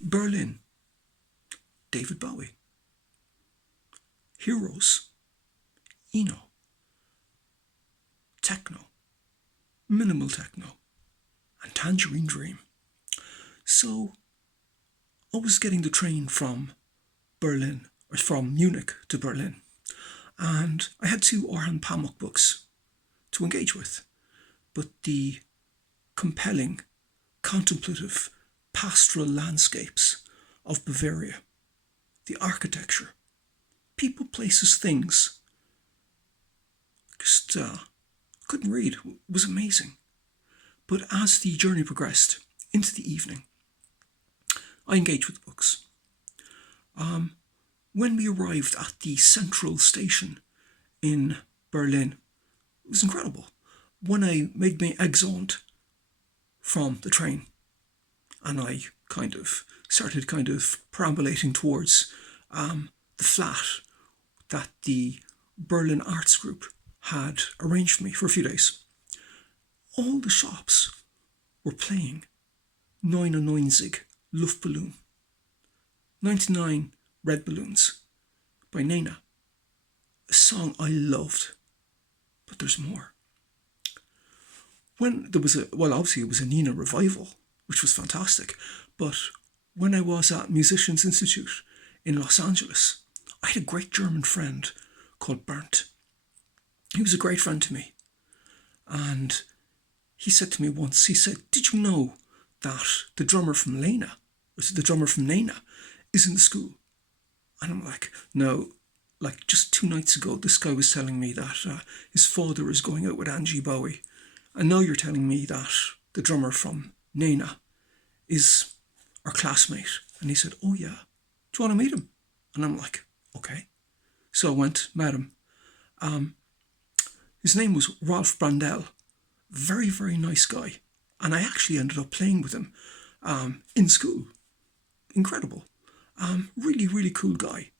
Berlin, David Bowie. Heroes, Eno. Techno, minimal techno, and Tangerine Dream. So I was getting the train from Berlin, or from Munich to Berlin, and I had two Orhan Pamuk books to engage with. But the compelling, contemplative, pastoral landscapes of Bavaria, the architecture, people, places, things, just couldn't read. It was amazing. But as the journey progressed into the evening, I engaged with the books. When we arrived at the central station in Berlin, it was incredible. When I made my exit from the train and I started perambulating towards the flat that the Berlin Arts Group had arranged for me for a few days, all the shops were playing 99 Luftballon, 99 Red Balloons by Nena, a song I loved, but there's more. When there was obviously it was a Nena revival, which was fantastic, but when I was at Musicians Institute in Los Angeles, I had a great German friend called Bernd. He was a great friend to me. And he said to me once, he said, "Did you know that the drummer from Nena is in the school?" And I'm like, "No, like just 2 nights ago, this guy was telling me that his father is going out with Angie Bowie. And now you're telling me that the drummer from Nena is our classmate." And he said, "Oh yeah, do you want to meet him?" And I'm like, "Okay." So I went, met him. His name was Rolf Brendel. Very, very nice guy. And I actually ended up playing with him in school. Incredible. Really, really cool guy.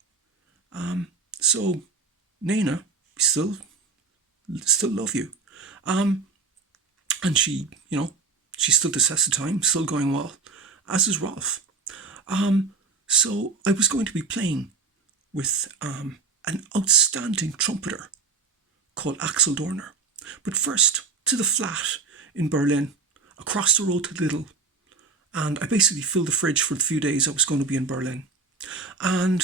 So, Nena, still love you. And she stood the test of time, still going well, as is Rolf. So I was going to be playing with an outstanding trumpeter called Axel Dörner. But first, to the flat in Berlin, across the road to Lidl. And I basically filled the fridge for the few days I was going to be in Berlin. And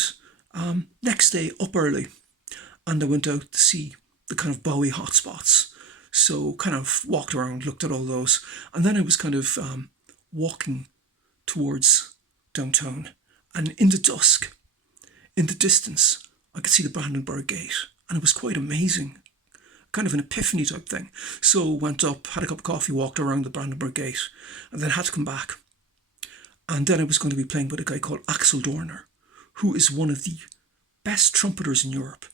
next day, up early, and I went out to see the kind of Bowie hotspots. So kind of walked around, looked at all those. And then I was kind of walking towards downtown. And in the dusk, in the distance, I could see the Brandenburg Gate. And it was quite amazing. Kind of an epiphany type thing. So went up, had a cup of coffee, walked around the Brandenburg Gate, and then had to come back. And then I was going to be playing with a guy called Axel Dörner, who is one of the best trumpeters in Europe.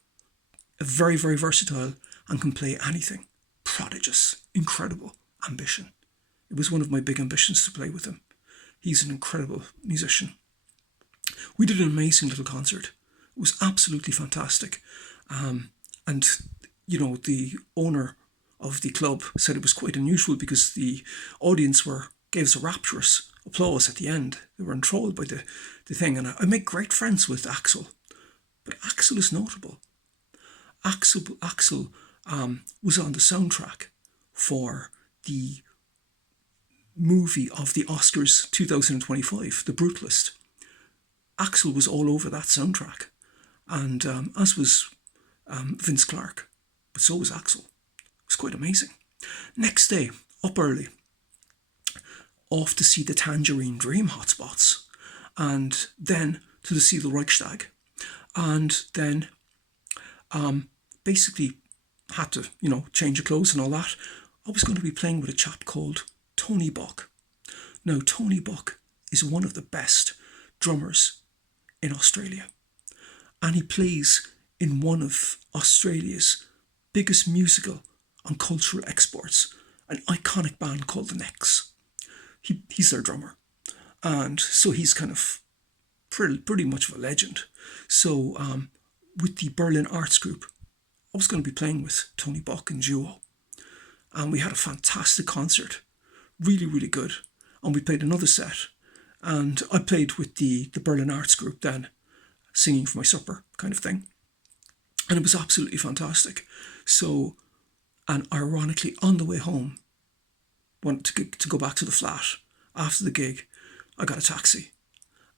A very, very versatile and can play anything. Prodigious, incredible ambition. It was one of my big ambitions to play with him. He's an incredible musician. We did an amazing little concert. It was absolutely fantastic. And the owner of the club said it was quite unusual because the audience gave us a rapturous applause at the end. They were enthralled by the thing. And I make great friends with Axel. But Axel is notable. Axel was on the soundtrack for the movie of the Oscars 2025, The Brutalist. Axel was all over that soundtrack. And as was Vince Clarke. But so was Axel. It was quite amazing. Next day, up early, off to see the Tangerine Dream hotspots, and then to see the Reichstag, and then basically had to, change of clothes and all that. I was going to be playing with a chap called Tony Buck. Now, Tony Buck is one of the best drummers in Australia, and he plays in one of Australia's biggest musical and cultural exports, an iconic band called the Necks. He's their drummer. And so he's kind of pretty much of a legend. So with the Berlin Arts Group, I was going to be playing with Tony Buck and duo. And we had a fantastic concert. Really, really good. And we played another set And I played with the Berlin Arts Group then, singing for my supper kind of thing. And it was absolutely fantastic. So, and ironically, on the way home, wanted to go back to the flat after the gig, I got a taxi.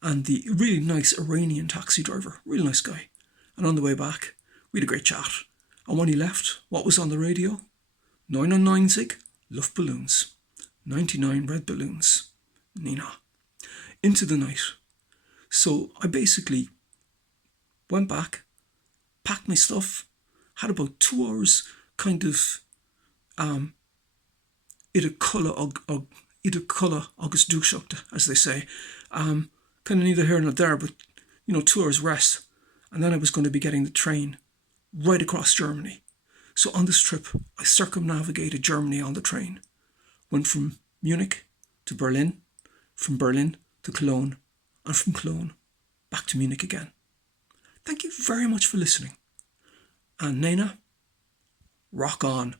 And the really nice Iranian taxi driver, really nice guy. And on the way back, we had a great chat. And when he left, what was on the radio? 99 Luftballons, 99 red balloons, Nena, into the night. So I basically went back, packed my stuff, had about 2 hours kind of iad colour agus dúsheachta, as they say. Kind of neither here nor there, but 2 hours rest. And then I was going to be getting the train right across Germany. So on this trip, I circumnavigated Germany on the train. Went from Munich to Berlin, from Berlin to Cologne, and from Cologne back to Munich again. Thank you very much for listening. And Nena, rock on.